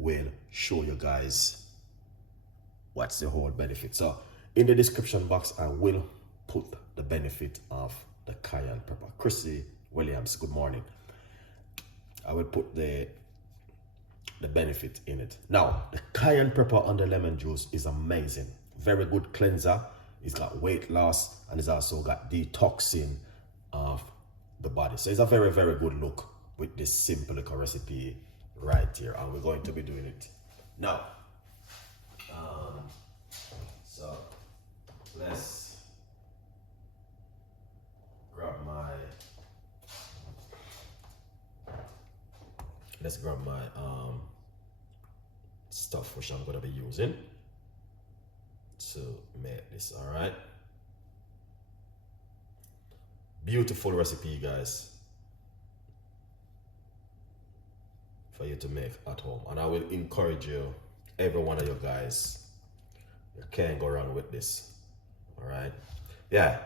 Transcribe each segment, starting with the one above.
will show you guys what's the whole benefit. So in the description box, I will put the benefit of the cayenne pepper. Chrissy Williams, good morning. I will put the benefit in it. Now, the cayenne pepper on the lemon juice is amazing. Very good cleanser. It's got weight loss and it's also got detoxing of the body. So it's a very, very good look with this simple little recipe right here. And we're going to be doing it now. So let's grab my stuff which I'm going to be using to make this. All right, beautiful recipe, guys, for you to make at home. And I will encourage you, every one of you guys, you can't go wrong with this. All right, yeah,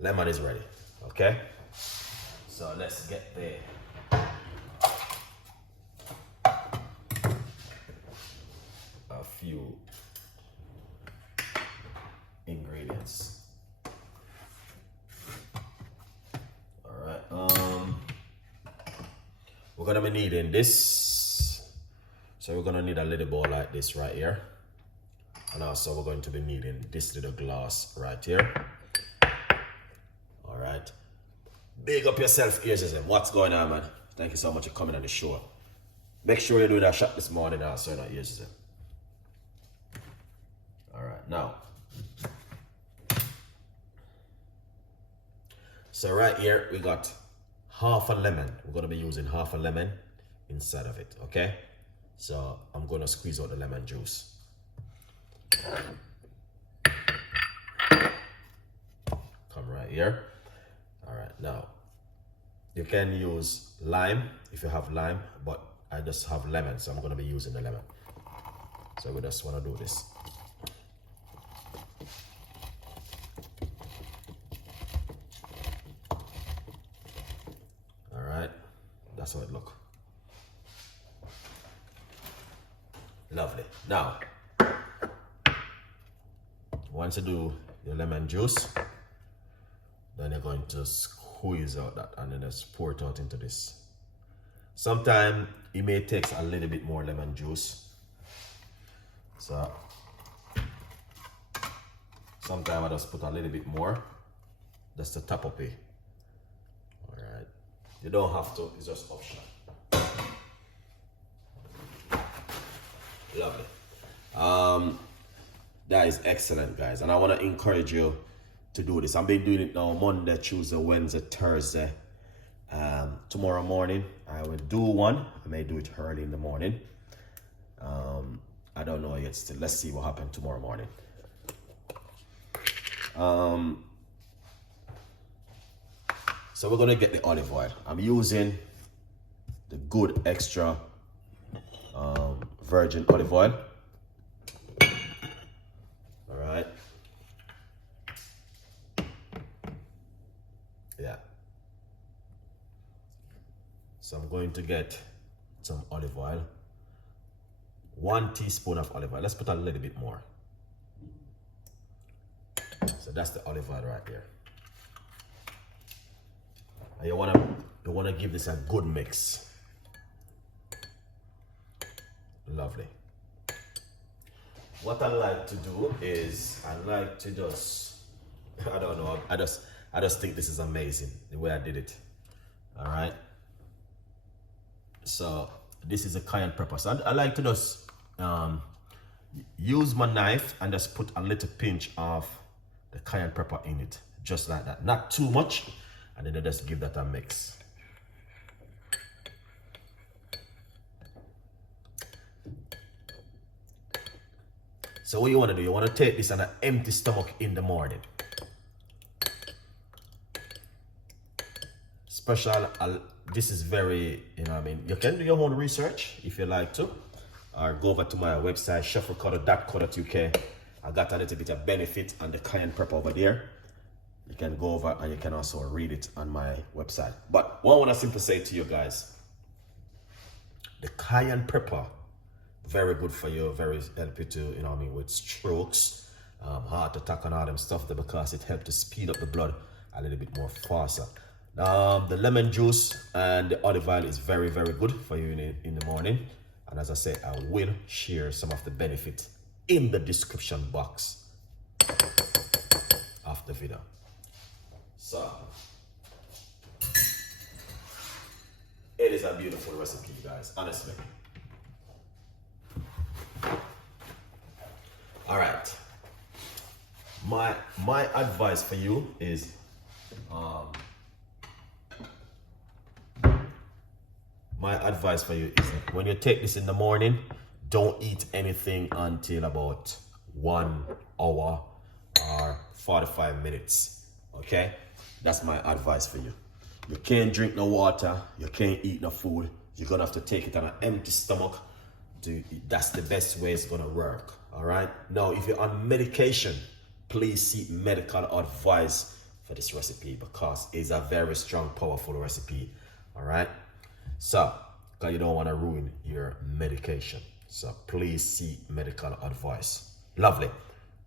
lemon is ready. Okay, so let's get there. A few ingredients. All right, we're gonna be needing this. So we're gonna need a little bowl like this right here, and also we're going to be needing this little glass right here. All right, big up yourself, Earsism. What's going on, man? Thank you so much for coming on the show. Make sure you do that shot this morning also, not Earsism. All right, now, so right here we got half a lemon. We're gonna be using half a lemon inside of it, okay? So I'm gonna squeeze out the lemon juice. Come right here. All right, now you can use lime if you have lime, but I just have lemon, so I'm gonna be using the lemon. So we just wanna do this. All right, that's how it looks. Lovely. Now, once you do your lemon juice, then you're going to squeeze out that and then just pour it out into this. Sometimes it may take a little bit more lemon juice. So sometimes I just put a little bit more just to top up it. All right. You don't have to, it's just optional. Lovely. That is excellent, guys, and I want to encourage you to do this. I've been doing it now Monday, Tuesday, Wednesday, Thursday. Tomorrow morning I will do one. I may do it early in the morning. I don't know yet still. Let's see what happens tomorrow morning. So we're gonna get the olive oil. I'm using the good extra virgin olive oil. All right. Yeah. So I'm going to get some olive oil. 1 teaspoon of olive oil. Let's put a little bit more. So that's the olive oil right there. And you wanna give this a good mix. Lovely. What I like to do is I like to just, I don't know, I just think this is amazing the way I did it. All right. So this is a cayenne pepper. So I like to just use my knife and just put a little pinch of the cayenne pepper in it, just like that. Not too much, and then I just give that a mix. So what you want to do, you want to take this on an empty stomach in the morning. Special, this is very, you know what I mean, you can do your own research if you like to, or go over to my website, chefricardo.co.uk. I got a little bit of benefit on the cayenne pepper over there. You can go over and you can also read it on my website. But what I want to simply say to you guys, The cayenne pepper, very good for you, very help you to, you know what I mean, with strokes, heart attack and all them stuff there, because it helps to speed up the blood a little bit more faster. The lemon juice and the olive oil is very, very good for you in the morning. And as I say, I will share some of the benefits in the description box of the video. So, it is a beautiful recipe, guys, honestly. All right. My advice for you is when you take this in the morning, don't eat anything until about 1 hour or 45 minutes. Okay? That's my advice for you. You can't drink no water, you can't eat no food. You're gonna have to take it on an empty stomach. That's the best way it's gonna work. All right? Now, if you're on medication, please seek medical advice for this recipe, because it's a very strong, powerful recipe. All right? So, because you don't want to ruin your medication. So, please seek medical advice. Lovely.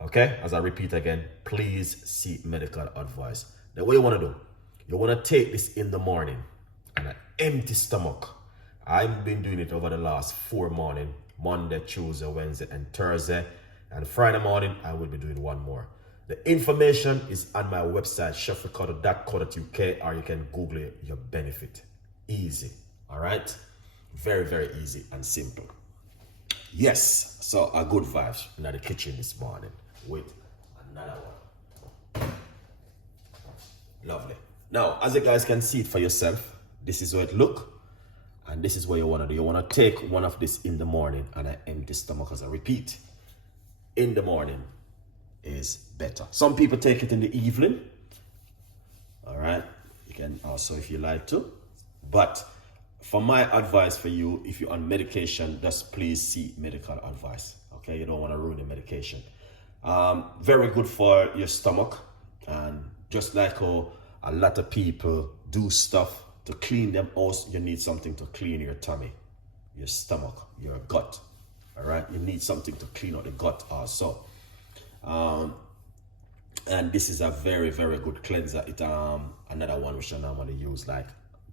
Okay? As I repeat again, please seek medical advice. Then what you want to do? You want to take this in the morning on an empty stomach. I've been doing it over the last 4 mornings, Monday, Tuesday, Wednesday, and Thursday. And Friday morning, I will be doing 1 more. The information is on my website, chefricardo.co.uk, or you can Google it, your benefit. Easy. All right? Very, very easy and simple. Yes, so a good vibes in the kitchen this morning with another one. Lovely. Now, as you guys can see it for yourself, this is how it look, and this is what you want to do. You want to take one of this in the morning on an empty stomach. As I repeat, in the morning is better. Some people take it in the evening. All right, you can also if you like to, but for my advice for you, if you're on medication, just please seek medical advice. Okay, you don't want to ruin the medication. Very good for your stomach, and just like how a lot of people do stuff to clean them out, you need something to clean your tummy, your stomach, your gut. All right, you need something to clean out the gut also. And this is a very, very good cleanser. It another one which I normally use, like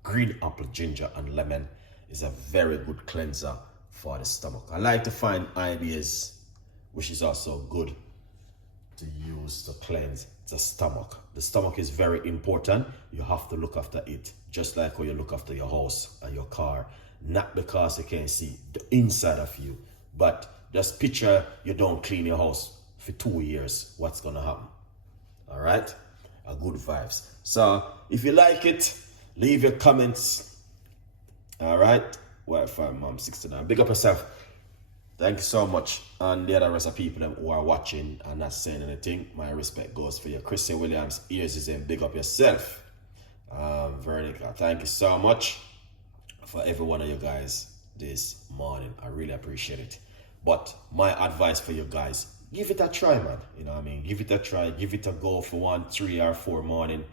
green apple, ginger, and lemon, is a very good cleanser for the stomach. I like to find ideas which is also good to use to cleanse the stomach. The stomach is very important. You have to look after it, just like how you look after your house and your car. Not because you can't see the inside of you, but just picture you don't clean your house for 2 years. What's gonna happen? All right, a good vibes. So if you like it, leave your comments. All right, Wi-Fi Mom 69. Big up yourself. Thank you so much. And the other rest of people who are watching and not saying anything, my respect goes for you. Chrissy Williams, ears is in. Big up yourself. Vernica, thank you so much for every one of you guys this morning. I really appreciate it. But my advice for you guys, give it a try, man. You know what I mean? Give it a try. Give it a go for 1, 3, or 4 morning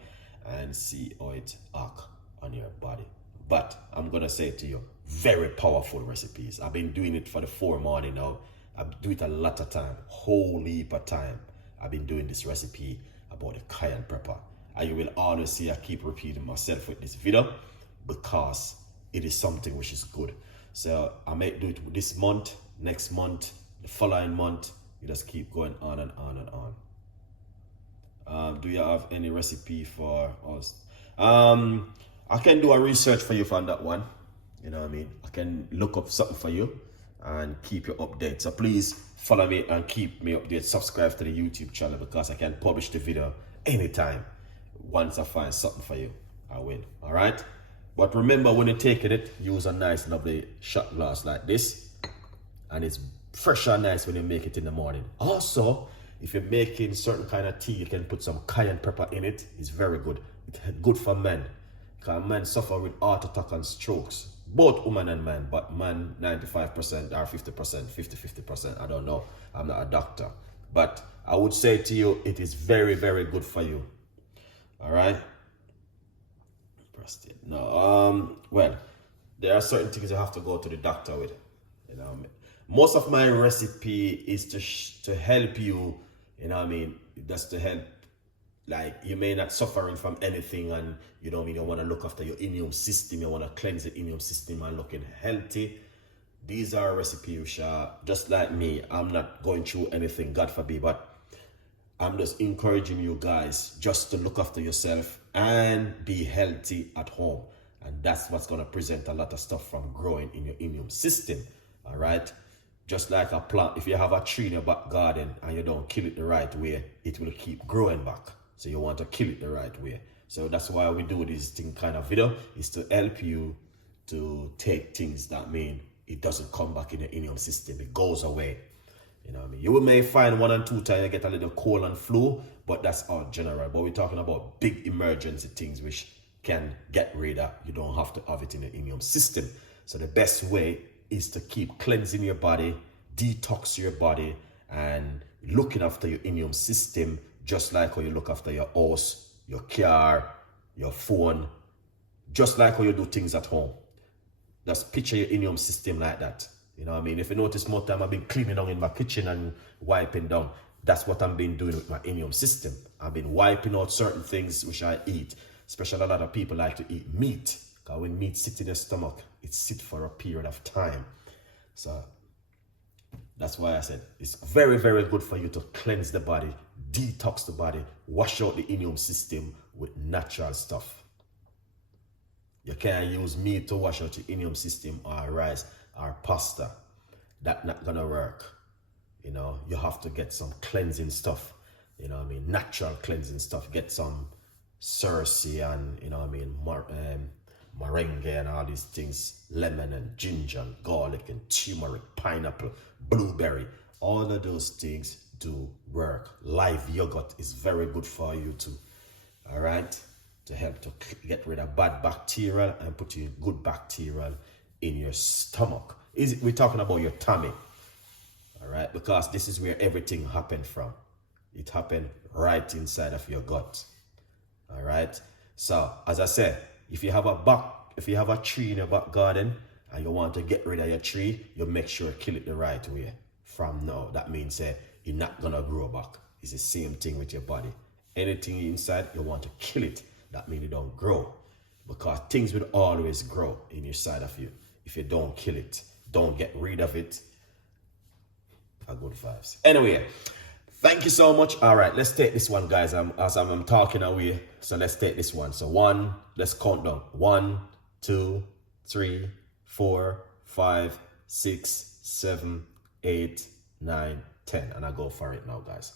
and see how it acts on your body. But I'm going to say to you, very powerful recipes. I've been doing it for the 4 morning now. I do it a lot of time, whole heap of time. I've been doing this recipe about the cayenne pepper. And you will always see I keep repeating myself with this video because it is something which is good. So I may do it this month, next month, the following month. You just keep going on and on and on. Do you have any recipe for us? I can do a research for you on that one. You know what I mean? I can look up something for you and keep you updated. So please follow me and keep me updated. Subscribe to the YouTube channel because I can publish the video anytime. Once I find something for you, I will. All right? But remember, when you're taking it, use a nice, lovely shot glass like this. And it's fresh and nice when you make it in the morning. Also, if you're making certain kind of tea, you can put some cayenne pepper in it. It's very good. It's good for men. Because men suffer with heart attack and strokes. Both women and men, but men 95% or 50%, 50%. I don't know. I'm not a doctor. But I would say to you, it is very, very good for you. All right? No, well, there are certain things you have to go to the doctor with. You know what I mean? Most of my recipe is to help you, you know what I mean, just to help, like, you may not suffering from anything, and you know what I mean, you want to look after your immune system, you want to cleanse the immune system and looking healthy. These are recipes which are just like me. I'm not going through anything, God forbid, but I'm just encouraging you guys just to look after yourself and be healthy at home. And that's what's going to present a lot of stuff from growing in your immune system. All right. Just like a plant, if you have a tree in your back garden and you don't kill it the right way, it will keep growing back. So you want to kill it the right way. So that's why we do this thing kind of video, is to help you to take things that mean it doesn't come back in your immune system. It goes away. You know what I mean? You may find 1 and 2 times you get a little cold and flu, but that's all general. But we're talking about big emergency things which can get rid of. You don't have to have it in your immune system. So the best way is to keep cleansing your body, detox your body, and looking after your immune system, just like how you look after your house, your car, your phone, just like how you do things at home. Just picture your immune system like that. You know what I mean? If you notice, more time I've been cleaning down in my kitchen and wiping down. That's what I've been doing with my immune system. I've been wiping out certain things which I eat. Especially a lot of people like to eat meat. Because when meat sits in your stomach, it sits for a period of time. So that's why I said it's very, very good for you to cleanse the body, detox the body, wash out the immune system with natural stuff. You can't use meat to wash out your immune system, or rice or pasta. That's not gonna work. You know, you have to get some cleansing stuff. You know what I mean? Natural cleansing stuff. Get some cerci and, you know what I mean, moringa and all these things, lemon and ginger and garlic and turmeric, pineapple, blueberry. All of those things do work. Live yogurt is very good for you too. All right, to help to get rid of bad bacteria and put in good bacteria in your stomach. We're talking about your tummy. All right, because this is where everything happened from. It happened right inside of your gut. All right. So as I said, if you have a tree in your back garden and you want to get rid of your tree, you make sure kill it the right way. From now, that means you're not gonna grow back. It's the same thing with your body. Anything inside, you want to kill it. That means it don't grow, because things will always grow in your side of you if you don't kill it, don't get rid of it. A good vibes. Anyway, thank you so much. All right, let's take this one, guys. As I'm talking away, so let's take this one. So let's count down. 1, 2, 3, 4, 5, 6, 7, 8, 9, 10. And I go for it now, guys.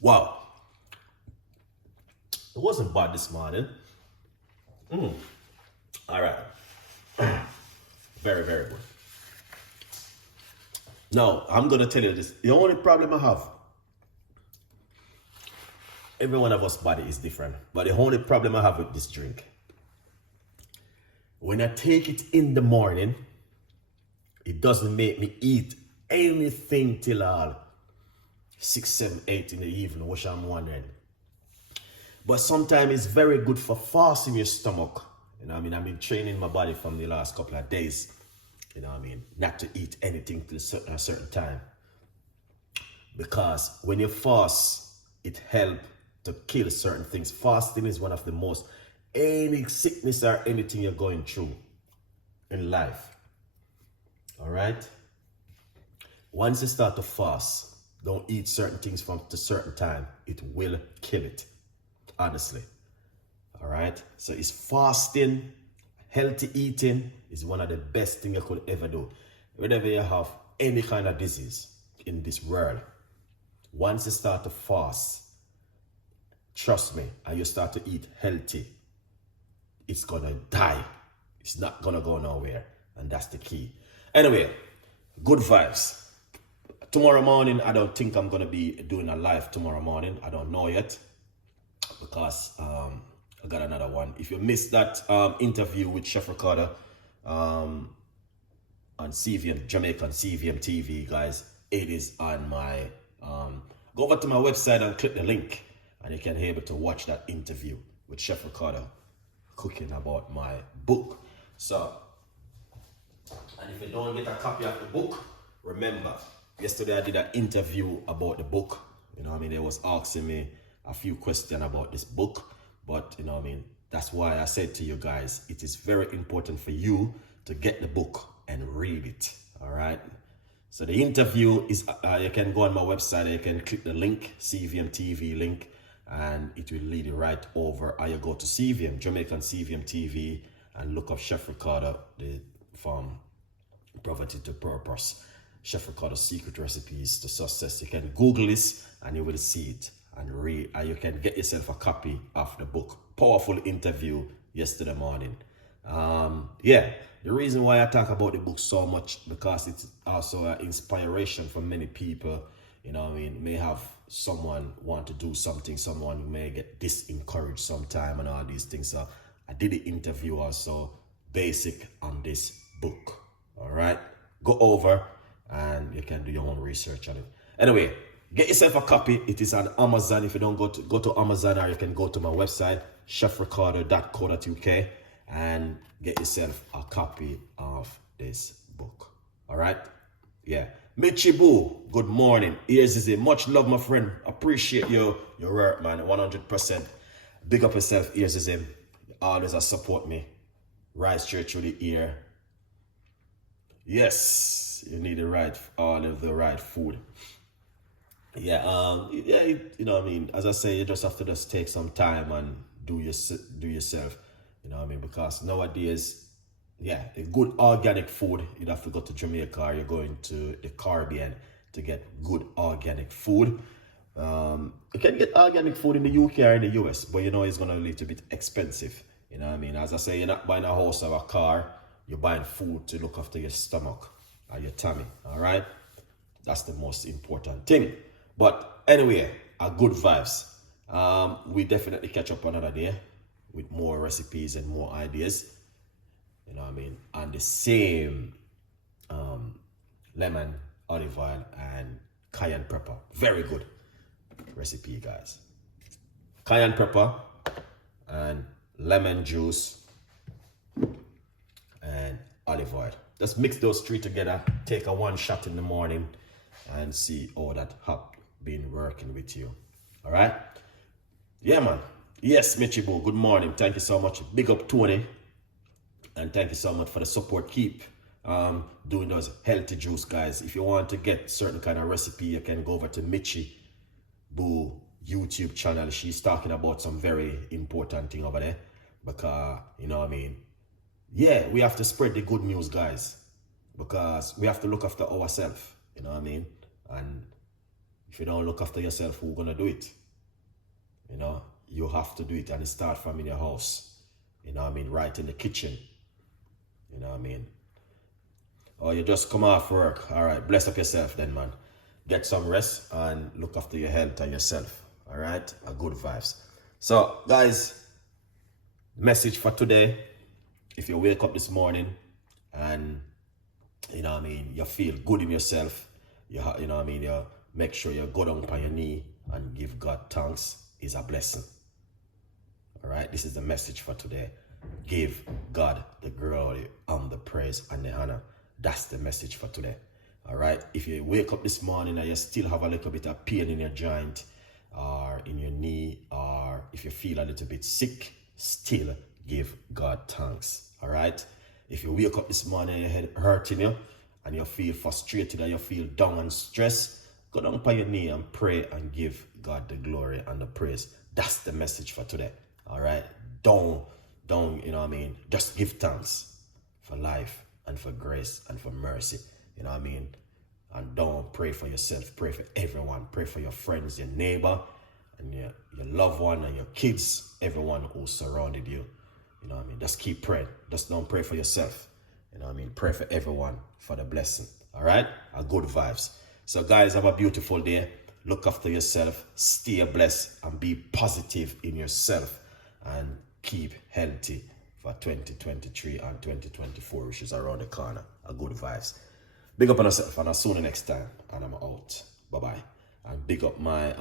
Wow. It wasn't bad this morning. All right. Very, very good. Now, I'm going to tell you this. The only problem I have, every one of us body is different, but the only problem I have with this drink, when I take it in the morning, it doesn't make me eat anything till 6, 7, 8 in the evening, which I'm wondering. But sometimes it's very good for fasting your stomach. You know what I mean? I've been training my body from the last couple of days, you know what I mean, not to eat anything till a certain time. Because when you fast, it helps to kill certain things. Fasting is one of the most, any sickness or anything you're going through in life. All right? Once you start to fast, don't eat certain things from a certain time, it will kill it. Honestly. All right, so it's fasting, healthy eating is one of the best things you could ever do. Whenever you have any kind of disease in this world, once you start to fast, trust me, and you start to eat healthy, it's gonna die. It's not gonna go nowhere, and that's the key. Anyway, good vibes. Tomorrow morning, I don't think I'm gonna be doing a live tomorrow morning. I don't know yet, because I got another one. If you missed that interview with Chef Ricardo on CVM, Jamaican CVM TV, guys, it is on my, go over to my website and click the link, and you can be able to watch that interview with Chef Ricardo Cooking about my book. So, and if you don't get a copy of the book, remember, yesterday I did an interview about the book. You know what I mean? They was asking me a few questions about this book, but you know what I mean? That's why I said to you guys, it is very important for you to get the book and read it. All right. So the interview is, you can go on my website, you can click the link, CVM TV link, and it will lead you right over. Or you go to CVM, Jamaican CVM TV, and look up Chef Ricardo, from poverty to purpose. Chef Ricardo secret recipes to success. You can Google this and you will see it and read, and you can get yourself a copy of the book. Powerful interview yesterday morning. Yeah, the reason why I talk about the book so much, because it's also an inspiration for many people. You know what I mean? May have someone want to do something, someone may get disencouraged sometime and all these things. So I did the interview also basic on this book. All right, go over and you can do your own research on it. Anyway, get yourself a copy. It is on Amazon. If you don't go to Amazon, or you can go to my website, chefricardo.co.uk, and get yourself a copy of this book. All right? Yeah. Michi Boo, good morning. Here's is it. Much love, my friend. Appreciate your work, man. 100%. Big up yourself. Here's is him. Always support me. Right straight through the ear. Yes, you need all of the right food. Yeah, you know what I mean. As I say, you just have to just take some time and do yourself. You know what I mean? Because nowadays, yeah, a good organic food, you'd have to go to Jamaica, or you're going to the Caribbean to get good organic food. You can get organic food in the UK or in the US, but you know it's gonna be a little bit expensive. You know what I mean? As I say, you're not buying a house or a car, you're buying food to look after your stomach or your tummy. All right, that's the most important thing. But anyway, good vibes. We definitely catch up another day with more recipes and more ideas. You know what I mean? And the same lemon, olive oil, and cayenne pepper. Very good recipe, guys. Cayenne pepper and lemon juice and olive oil. Just mix those three together. Take a one shot in the morning and see how that have been working with you. All right? Yeah, man. Yes, Michibu, good morning. Thank you so much. Big up Tony. And thank you so much for the support. Keep doing those healthy juice, guys. If you want to get certain kind of recipe, you can go over to Michi Boo YouTube channel. She's talking about some very important thing over there. Because, you know what I mean? Yeah, we have to spread the good news, guys. Because we have to look after ourselves. You know what I mean? And if you don't look after yourself, who's gonna do it? You know, you have to do it, and it starts from in your house. You know what I mean? Right in the kitchen. You know what I mean? Or you just come off work. All right, bless up yourself then, man. Get some rest and look after your health and yourself. All right? A good vibes. So, guys, message for today. If you wake up this morning and, you know what I mean, you feel good in yourself, you know what I mean, you make sure you go down on your knee and give God thanks, is a blessing. All right, this is the message for today. Give God the glory and the praise and the honor. That's the message for today. All right, if you wake up this morning and you still have a little bit of pain in your joint or in your knee, or if you feel a little bit sick, still give God thanks. All right, if you wake up this morning and your head hurting you and you feel frustrated and you feel down and stressed, go down on your knee and pray and give God the glory and the praise. That's the message for today. All right, don't, you know what I mean, just give thanks for life and for grace and for mercy. You know what I mean? And don't pray for yourself, pray for everyone. Pray for your friends, your neighbor, and your loved one, and your kids, everyone who surrounded you. You know what I mean? Just keep praying. Just don't pray for yourself. You know what I mean? Pray for everyone for the blessing. All right? A good vibes. So guys, have a beautiful day. Look after yourself. Stay blessed and be positive in yourself. And keep healthy for 2023 and 2024, which is around the corner. A good vibes. Big up on yourself, and I'll see you next time. And I'm out. Bye-bye. And big up my